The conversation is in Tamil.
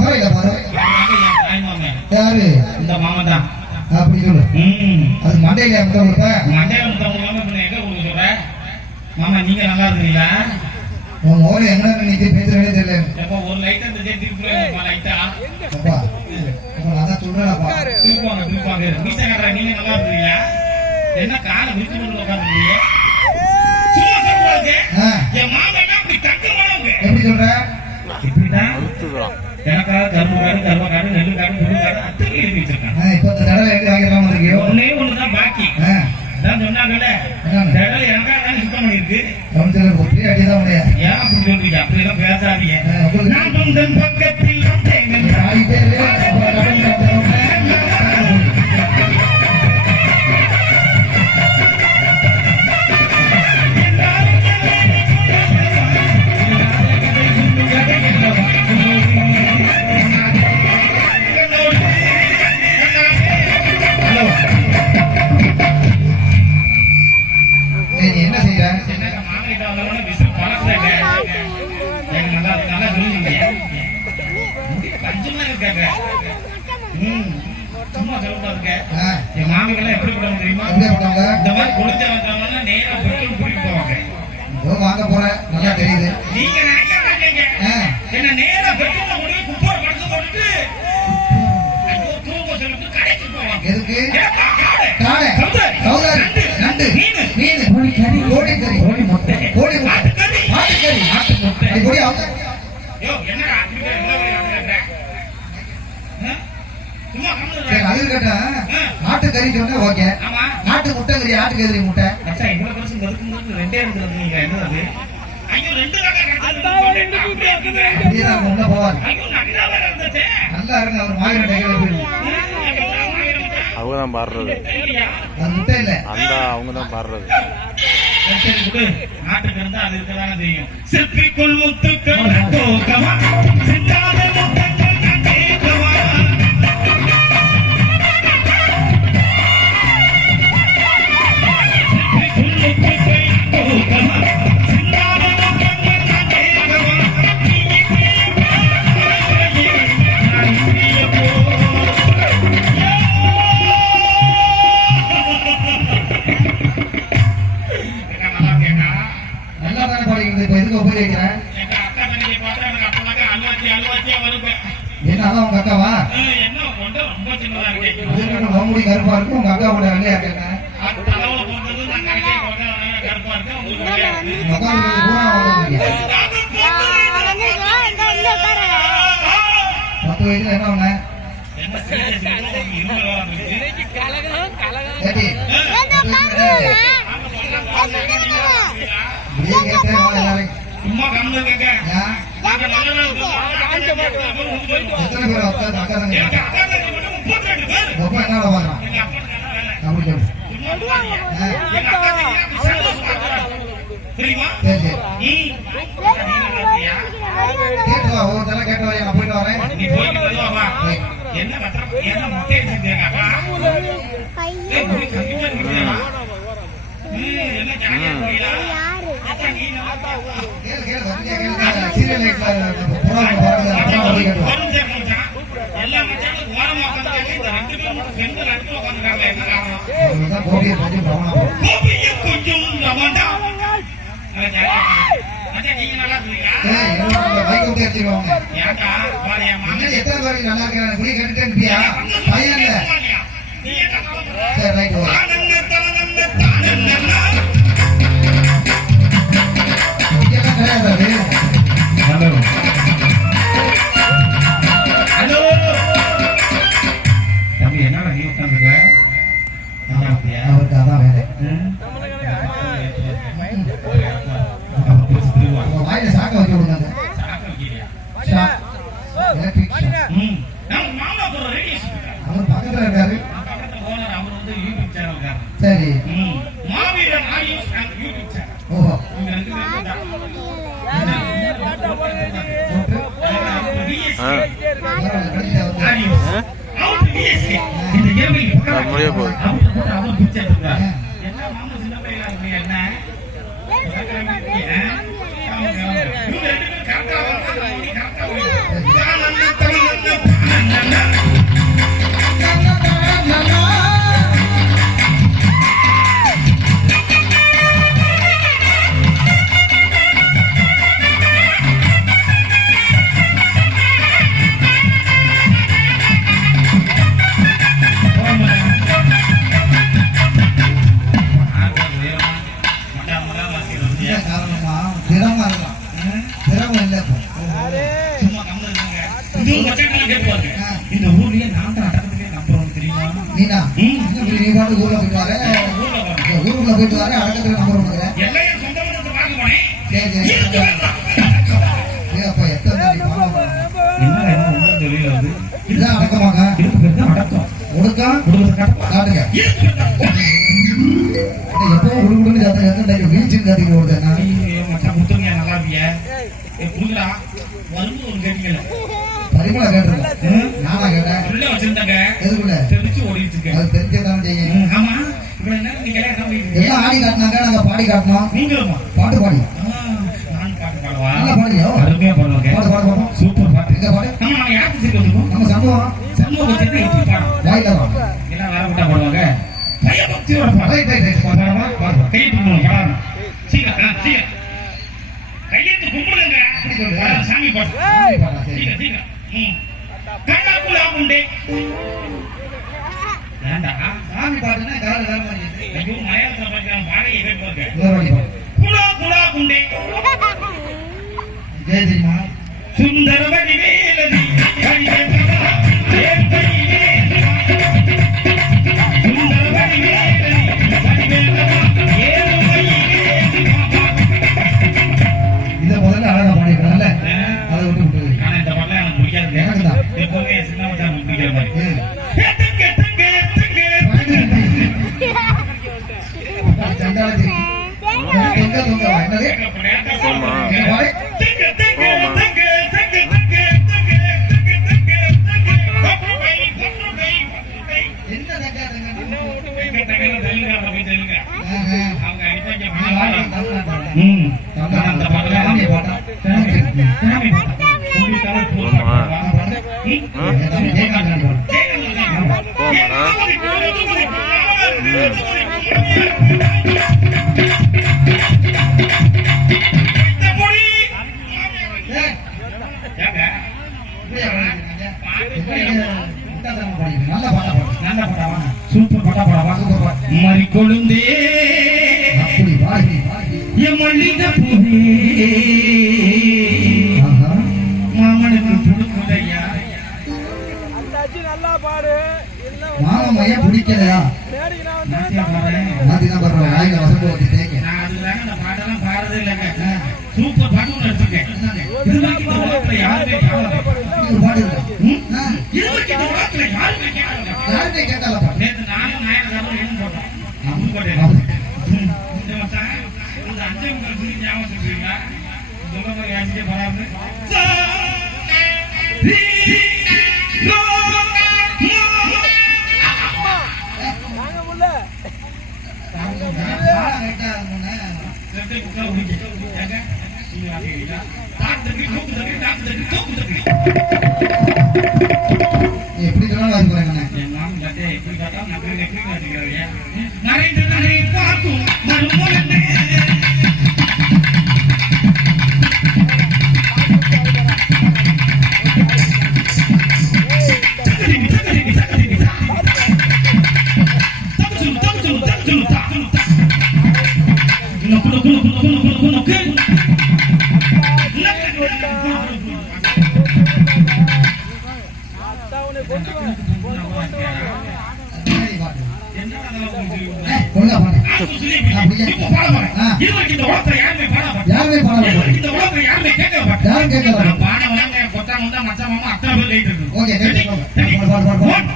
முகரையில பாரு. யாரு? இந்த மாமா தான். அப்படி சொல்லு. அது மண்டையில முத்தம் கொடுப்ப. மண்டையில முத்தம் கொடுக்காம இப்ப எங்க கொடுக்க சொல்ற? மாமா நீங்க நல்லா இருக்கீங்களா? உன் முகரை என்ன நினைச்சு பேசுறேன்னு தெரியல. எப்ப ஒரு லைட்டா இந்த திருப்பி லைட்டா அப்பா நான் தான் சொல்றேன்ப்பா. திருப்பாங்க மீசக்காரா நீங்க நல்லா இருக்கீங்களா? என்ன கால விரிச்சு கொண்டு உட்கார்ந்தீங்க? சும்மா சொல்றாங்க. என் மாமா அப்படி தக்கமானவங்க. எப்படி சொல்ற? இப்படிதான் எனக்காக கரும்புக்காரு கருவாக்காரு நெல்லுக்காரு முருங்காரு அத்தனை எழுதி வச்சிருக்காங்க. இப்ப இந்த தடவை எங்க வாங்கிடலாம் வந்திருக்கியோ? ஒன்னே ஒண்ணுதான் பாக்கி. அதான் சொன்னாங்கல்ல தடவை எனக்காக தான் சுத்தம் பண்ணிருக்கு. ஒரே அடிதான் உடைய. ஏன் அப்படி சொல்றீங்க? அப்படி எல்லாம் பேசாதீங்க. நான் உங்கள் பக்கத்தில் சும்மா சொல்லக்கூடாதுங்க. என் மாமிகெல்லாம் எப்படி போடுவாங்க தெரியுமா? இந்த மாதிரி கொடுத்த வந்தவங்க நேரா பெட்ரோல் கூட்டிட்டு போவாங்க. வாங்க போறேன் நல்லா தெரியுது. நீங்க என்ன நேரா பெட்ரோல் கொண்டு குப்பை படுத்து போட்டுட்டு தூங்க சொல்லிட்டு கடைக்கு போவாங்க. எதுக்கு? காடை கவுதாரி நண்டு மீன் கோழிக்கறி கோழி முட்டை கோழி ஆட்டுக்கறி ஆட்டு முட்டை கோழி அவங்க என்ன அது கேட்டா ஆட்டுக்கறி சொன்னா ஓகே. ஆட்டு முட்டை கறி ஆட்டுக்கறி முட்டை ரெண்டே என்னது உள்ள போவாரு. நல்லா இருங்க அவர் மாயிரம் அவங்கதான் பாடுறது. அது முட்டை இல்ல அந்த அவங்கதான் பாடுறது. நாட்டுக்கு இருந்தா அது இருக்கதானே தெரியும். சிற்பிக்குள் முத்துக்கள் தோக்கமா சிந்தாத என்ன உங்க அக்காவா? முடி கருப்பா இருக்கு உங்க அக்காவோட வெள்ளையா இருக்கேன். பத்து வயசுல என்ன பண்ண? சும்மா கம்மி எத்தனை பேர் அக்கா தங்க என்ன வாங்க அப்படி சொல்லு. கேட்டு வா ஒவ்வொருத்தர கேட்டு வா நான் போயிட்டு வரேன். எத்தனை பேருக்கு நல்லா இருக்கிற குடி கேட்டுட்டு பையன் இல்ல. சரி ரைட் கிடையாது. ஹலோ ஹலோ தம்பி என்னடா நீ உட்காந்துருக்க? அவருக்கு அதான் வேலை. வாயில சாக்க வச்சு விடுங்க. அவர் பக்கத்துல இருக்காரு. சரி ஓஹோ முடிய போகுது. என்ன இது மச்சான் கேட்பாங்க. இந்த ஊர்லயே நான் தான் அடக்கத்துலயே நம்புறோம் தெரியுமா? நீனா ம். நீ பாட்டு ஊர்ல போயிட்டு வர ஊர்ல போறேன். ஊருக்குள்ள போயிட்டு வர அடக்கத்துல நம்பர் ஒண்ணுங்கிற எல்லையும் சொந்த பந்தத்தை பார்க்க போனேன். சரி ஏப்பா எத்தனை நாளைக்கு பாவம் என்ன ஒண்ணு தெரியல அது. இதுதான் அடக்கமாங்க இதுக்கு பேர் தான் அடக்கம். ஒடுக்கா குடும்பத்தை காட்டுப்பா. காட்டுங்க இதுக்கு எப்பவும் உடுக்குடுன்னு எத்தனை வீச்சுன்னு காட்டிட்டு ஓடுது நான் மச்சான் முத்துங்க நல்லா இருப்பிய. புரியுதா? வரும்போது ஒரு கேட்டீங்கல்ல. பரிமளா கேட்டிருக்கேன் நானா கேட்டேன் உள்ள வச்சிருந்தாங்க. எதுக்குள்ள தெரிஞ்சு ஓடிட்டு இருக்கேன். அது தெரிஞ்சதான் செய்யும் ஆமா. இவ்வளவு நேரம் நீங்க எல்லாம் என்ன பண்ணிட்டு இருக்கீங்க? எல்லாம் ஆடி காட்டினாங்க நாங்க பாடி காட்டினோம் நீங்களுமா? பாட்டு பாடி நான் பாட்டு பாடுவா? நல்லா பாடியோ அருமையா பாடுவாங்க. பாடு பாடு பாப்போம் சூப்பர் பாட்டு. எங்க பாடு நம்ம நம்ம யாருக்கு சேர்த்து வந்திருக்கோம்? நம்ம சம்பவம் சண்முக பக்தி எப்படி பாடும்? வாயில வா எல்லாம் வேற விட்டா பாடுவாங்க. பயபக்தியோட பாடு. ரைட் ரைட் ரைட் பாடுவா? பாடுவா. கையை தூக்கணும் பாடணும். சீக்கிரம் சீக்கிரம். கையெழுத்து கும்பிடுங்க. சாமி பாடு. சீக்கிரம் சீக்கிரம். கண்ணாக்குள்ள உண்டே. ஏண்டா? சாமி பாட்டுன்னா கால வேற மாதிரி ஐயோ மலையாளத்துல பாடுறான் பாடையை கேட்பாங்க. இன்னொரு வாட்டி பாடு குலா குலா குண்டே. ஜெயதிமா சுந்தர வடிவேலதி கடிதமா ஏன் கையிலே சுந்தர வடிவேலதி கடிதமா ஏன் கையிலே இத முதல்ல அழகா பாடிக்கலாம்ல அதை விட்டு விட்டு ஆனா இந்த பாட்டுல எனக்கு பிடிக்காது. எனக்குதான். எப்பவுமே சின்ன மச்சான் பிடிக்கிற மாதிரி. ஏன்? தங்க தங்க தங்க சண்டால திருப்பி தொங்க தொங்க வா என்னது ஆமா. எங்க பாடு தங்க தங்க தங்க தங்க தங்க தங்க தங்க தங்க தங்க பப்புடை பப்புடை பப்புடை என்ன தங்க தங்க தங்க தங்க தெலுங்கா போய் தெலுங்கா அவங்க அடிப்பாங்க நான் வாடி தமிழ்நாட்டுல ம் தமிழ்நாட்டுல அந்த பாட்டுல சாமி பாட்டா சாமி பாட்டு உங்களுக்கு தவிர போடுமா நான் பாடுறேன் ஜெயகாந்தன் பாடு ஏய் இப்படியா பாடுறீங்க முட்டாள்தனமா பாடுறீங்க நல்ல பாட்டா பாடு சூப்பர் பட்டா படவா சூப்பர் பாட்டு மறி கொழுந்தே அப்படி பாடி பாடி என் மல்லிகை பூவே ஆஹா மாமனுக்கு புடுக்குதையா நல்லா பாடு இல்ல மாமமைய பிடிக்கலையா மேடைக்கு நான் நாட்டியா பாடுறேன் மாத்திதான் பாடுறோம் வாயில வசம்பு வச்சு தேய்க்க நான் அதுதாங்க அந்த பாட்டெல்லாம் பாடுறதே இல்லைங்க சூப்பர் பாட்டு ஒன்று எடுத்துருக்கேன் இது வரைக்கும் இந்த உலகத்துல யாருமே கேட்கல. ஒரு பாட்டு இருக்கா இது வரைக்கும் இந்த உலகத்துல யாருமே கேட்கல. யாருமே கேட்டால பாட்டு நேத்து நானும் நாயனகாரும் என்ன போட்டோம் ஆமா. புதுக்கோட்டையில. இந்த மச்சான், இந்த அஞ்சே முக்கால் சொல்லி ஞாபகம் வச்சிருக்கீங்களா? சொல்ல போய் யாசிக்கே படாது. நாங்க முல்ல ரெண்டே முக்கால் முடிஞ்சு. ஏங்க? நீங்க வாங்கிக்கிறீங்களா? டாக்டருக்கு தூக்கு தட்டி, டாக்டருக்கு தூக்கு தட்டி. எப்படி சொன்னாலும் அது போறேன் என் மாமன் கட்டே எப்படி காட்டா நகரில் எப்படி காட்டுகிறாரியா? நரேந்திரனை பார்க்கும் மறுமலனே. தகதிமி, தகதிமி, தகதிமி, தா. தகுசும், தகுசும், தகுசும், தா. குணு, குணு, குணு, குணு, குணு, குணு, குணு, குணு. அத்தாவுனை கொண்டு வா என்னடா அதெல்லாம் உங்களுக்கு? ஒழுங்கா பாடு ஆத்ம சுயநீதி. இப்போ பாட போறேன். இது வரைக்கும் இந்த உலகத்துல யாருமே பாட மாட்டாங்க. யாருமே பாடல இது வரைக்கும் இந்த உலகத்துல யாருமே கேட்க மாட்டாங்க. யாரும் கேட்கல நான் பாட வராங்க, கொட்டாம வந்தா மச்சான் மாமா அத்தனை பேர் கைட்டு இருக்கு. ஓகே பாடு பாடு பாடு One,